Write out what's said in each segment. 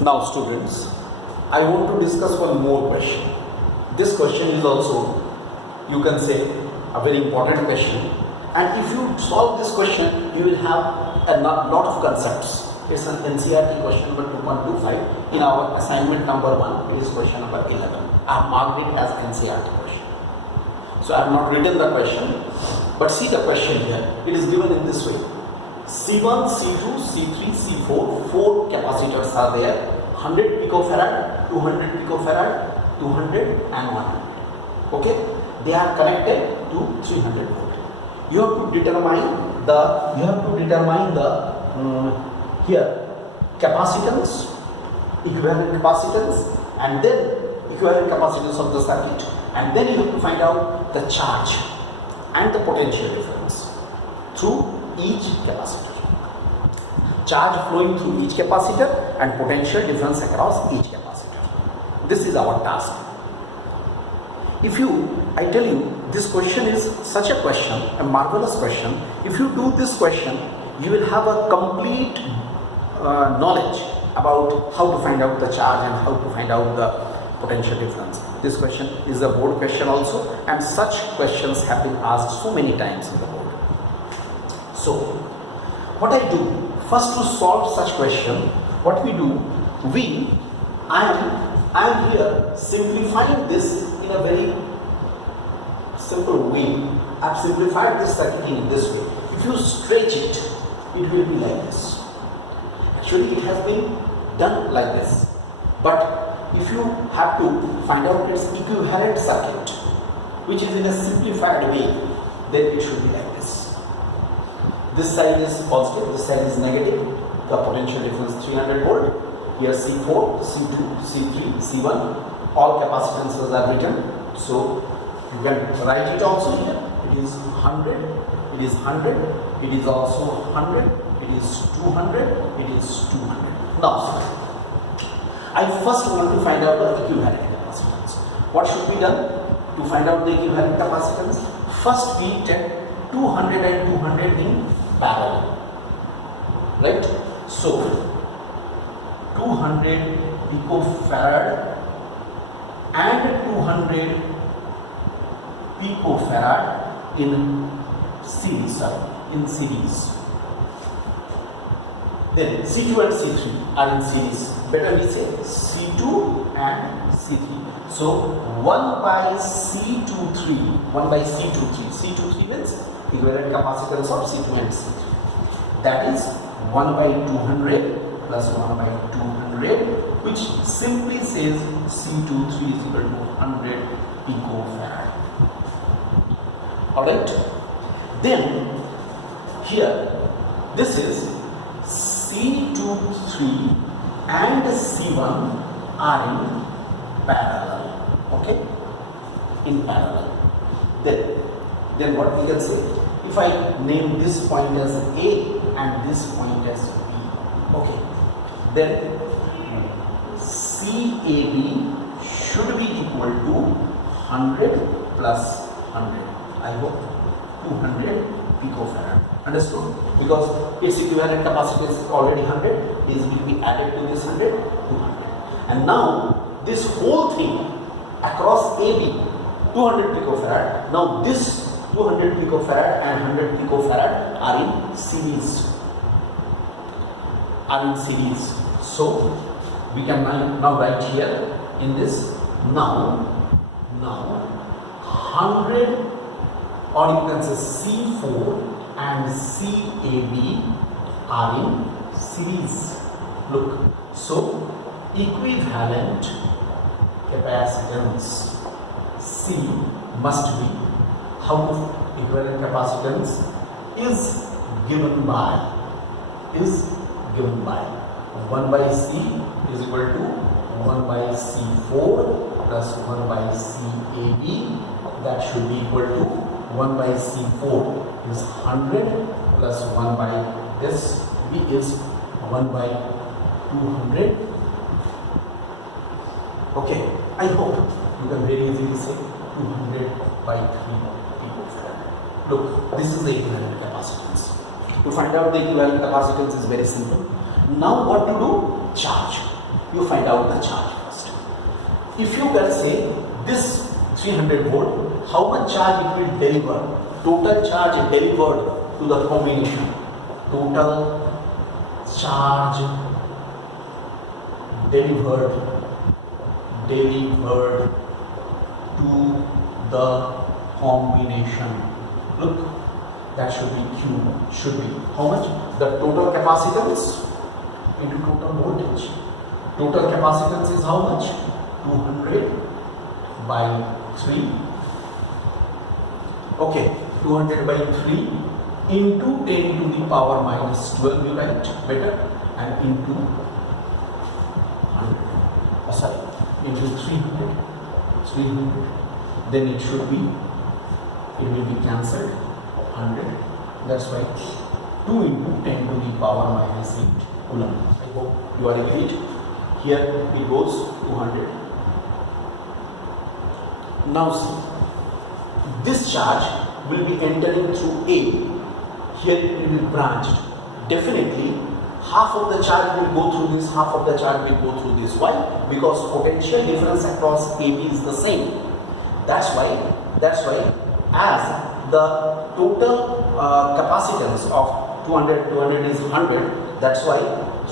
Now students, I want to discuss one more question. This question is also, you can say, a very important question, and if you solve this question, you will have a lot of concepts. It's an NCERT question number 2.25. In our assignment number 1, it is question number 11. I have marked it as NCERT question. So I have not written the question, but see the question here. It is given in this way. C1, C2, C3, C4, 4 capacitors are there. 100 picofarad, 200 picofarad, 200 and 100. Okay? They are connected to 300 volt. You have to determine the here capacitance, equivalent capacitance, and then equivalent capacitance of the circuit, and then you have to find out the charge and the potential difference through each capacitor. Charge flowing through each capacitor and potential difference across each capacitor. This is our task. I tell you, this question is such a question, a marvelous question. If you do this question, you will have a complete knowledge about how to find out the charge and how to find out the potential difference. This question is a board question also, and such questions have been asked so many times in the board. So, what I do, first to solve such question, what we do, I am here simplifying this in a very simple way. I have simplified this circuit in this way. If you stretch it, it will be like this. Actually, it has been done like this. But if you have to find out its equivalent circuit, which is in a simplified way, then it should be like this. This side is positive, this side is negative. The potential difference 300 volt. Here C4, C2, C3, C1. All capacitances are written. So you can write it also here. It is 100, it is 100, it is also 100, it is 200, it is 200. Now, I first want to find out the equivalent capacitance. What should be done to find out the equivalent capacitance? First we take 200 and 200 in parallel. Right? So, 200 picofarad and 200 picofarad in series. Then C2 and C3 are in series. Better we say C2 and C3. So 1 by C23, 1 by C23. C23 means equivalent capacitance of C2 and C3. That is 1 by 200 plus 1 by 200, which simply says C23 is equal to 100 picofarad. Alright? Then here this is C23 and C1 are in parallel. Okay? In parallel. Then what we can say? If I name this point as A and this point as B. Okay. Then CAB should be equal to 100 plus 100. I hope 200 picofarad. Understood? Because its equivalent capacitance is already 100. This will be added to this 100, 200. And now this whole thing across AB 200 picofarad. Now this 200 picofarad and 100 picofarad are in series. So we can now write here in this now 100, or you can say C4 and CAB are in series. Look, so equivalent capacitance C must be, how equivalent capacitance is given by 1 by C is equal to 1 by C4 plus 1 by CAB. That should be equal to 1 by C4 is 100 plus 1 by this B is 1 by 200. Okay, I hope you can very easily say 200 by 3 picofarad. Look, this is the equivalent capacitance. To find out the equivalent capacitance is very simple. Now what to do? Charge. You find out the charge first. If you can say this 300 volt, how much charge it will deliver? Total charge delivered to the combination. Total charge delivered to the combination. Look, that should be Q. Should be how much? The total capacitance into total voltage. Total capacitance is how much? 200 by 3. Okay, 200 by 3 into 10 to the power minus 12, you write better, and into 100. Sorry, into 300. Then it should be, it will be cancelled, 100. That's why 2 into 10 to the power minus 8 coulomb. I hope you are agreed. Here it goes 200. Now see, this charge will be entering through A. Here it will be branched. Definitely half of the charge will go through this, half of the charge will go through this. Why? Because potential difference across AB is the same. That's why as the total capacitance of 200 is 100, that's why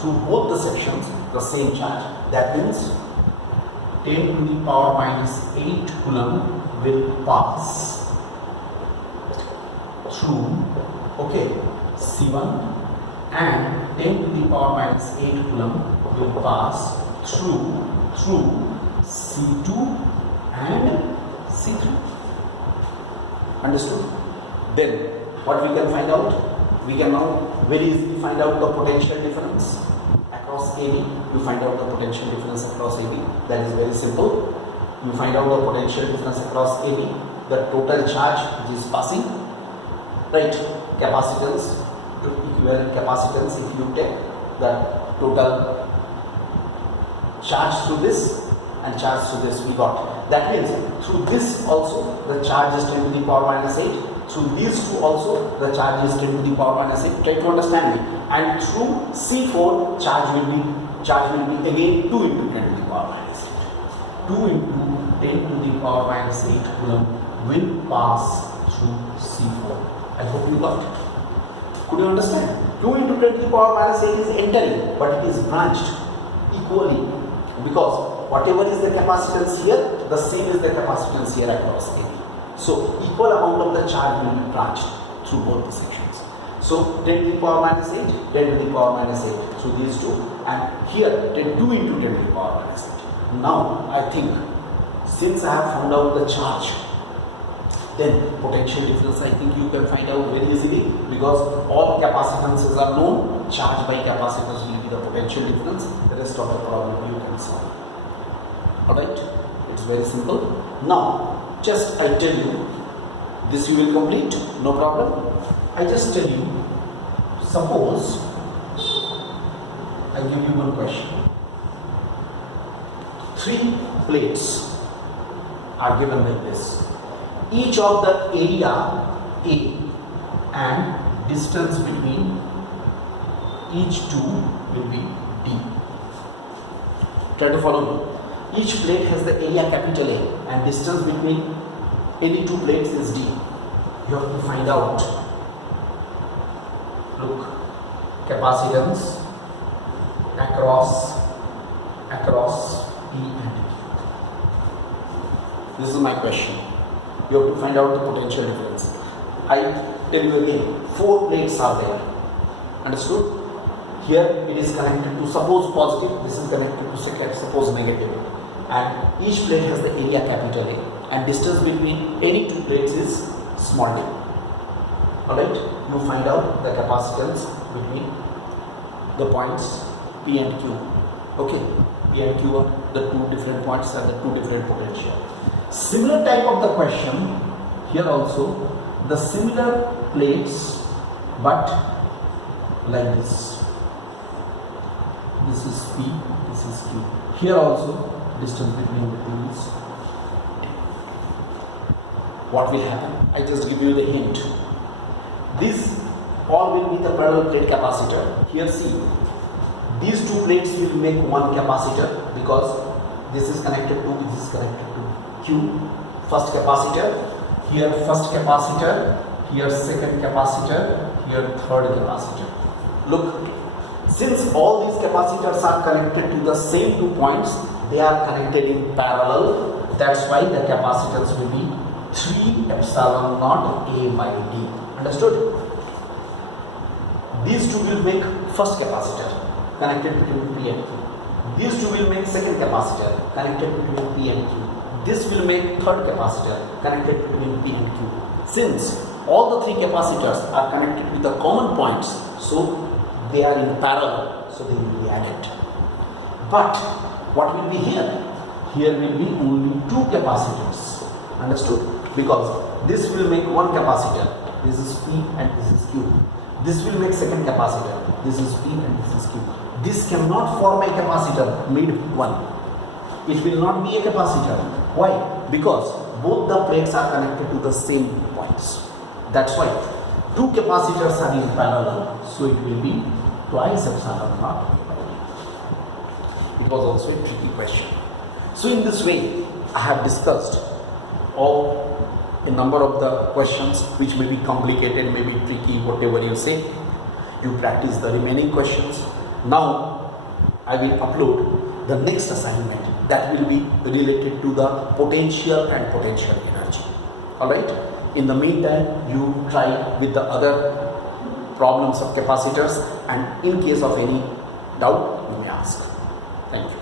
through both the sections the same charge. That means 10 to the power minus 8 coulomb will pass through, okay, C1, and 10 to the power minus 8 coulomb will pass through C2 and C3. Understood? Then what we can find out? We can now very easily find out the potential difference across AB. You find out the potential difference across AB. That is very simple. You find out the potential difference across AB, the total charge which is passing, right? Capacitance to equivalent capacitance. If you take the total charge through this and charge through this, we got. That means through this also the charge is 10 to the power minus 8. Through these two also the charge is 10 to the power minus 8. Try to understand me. And through C4 charge will be again 2 into 10 to the power minus 8. 2 into 10 to the power minus 8 coulomb will pass through C4. I hope you got it. Could you understand? 2 into 10 to the power minus 8 is entering, but it is branched equally, because whatever is the capacitance here, the same is the capacitance here across AB. So equal amount of the charge will be branched through both the sections. So 10 to the power minus 8, 10 to the power minus 8 through these two, and here 2 into 10 to the power minus 8. Now I think since I have found out the charge, then potential difference I think you can find out very easily, because all capacitances are known. Charge by capacitance will be the potential difference. The rest of the problem you can solve. Alright, it's very simple. Now just I tell you, this you will complete, no problem. I just tell you, suppose I give you one question. 3 plates are given like this. Each of the area A and distance between each two will be D. Try to follow me. Each plate has the area capital A and distance between any two plates is D. You have to find out. Look, capacitance across E and D. This is my question. You have to find out the potential difference. I tell you again, 4 plates are there. Understood? Here it is connected to, suppose positive, this is connected to suppose negative. And each plate has the area capital A. And distance between any two plates is small d. Alright? You find out the capacitance between the points P and Q. Okay? P and Q are the 2 different points and the 2 different potential. Similar type of the question here also, the similar plates but like this. This is P, this is Q. Here also distance between the two is. What will happen? I just give you the hint. This all will be the parallel plate capacitor. Here see, These two plates will make one capacitor because this is connected to Q. First capacitor, here first capacitor, here second capacitor, here third capacitor. Look, since all these capacitors are connected to the same 2 points, they are connected in parallel. That's why the capacitance will be 3 epsilon naught A by D. Understood? These two will make first capacitor connected between P and Q. These two will make second capacitor connected between P and Q. This will make third capacitor connected between P and Q. Since all the 3 capacitors are connected with the common points, so they are in parallel, so they will be added. But what will be here? Here will be only 2 capacitors. Understood? Because this will make one capacitor. This is P and this is Q. This will make second capacitor. This is P and this is Q. This cannot form a capacitor mid one. It will not be a capacitor. Why? Because both the plates are connected to the same points. That's why 2 capacitors are in parallel, so it will be twice epsilon naught. It was also a tricky question. So in this way, I have discussed a number of the questions which may be complicated, may be tricky, whatever you say. You practice the remaining questions. Now I will upload the next assignment that will be related to the potential and potential energy. Alright? In the meantime, you try with the other problems of capacitors, and in case of any doubt, you may ask. Thank you.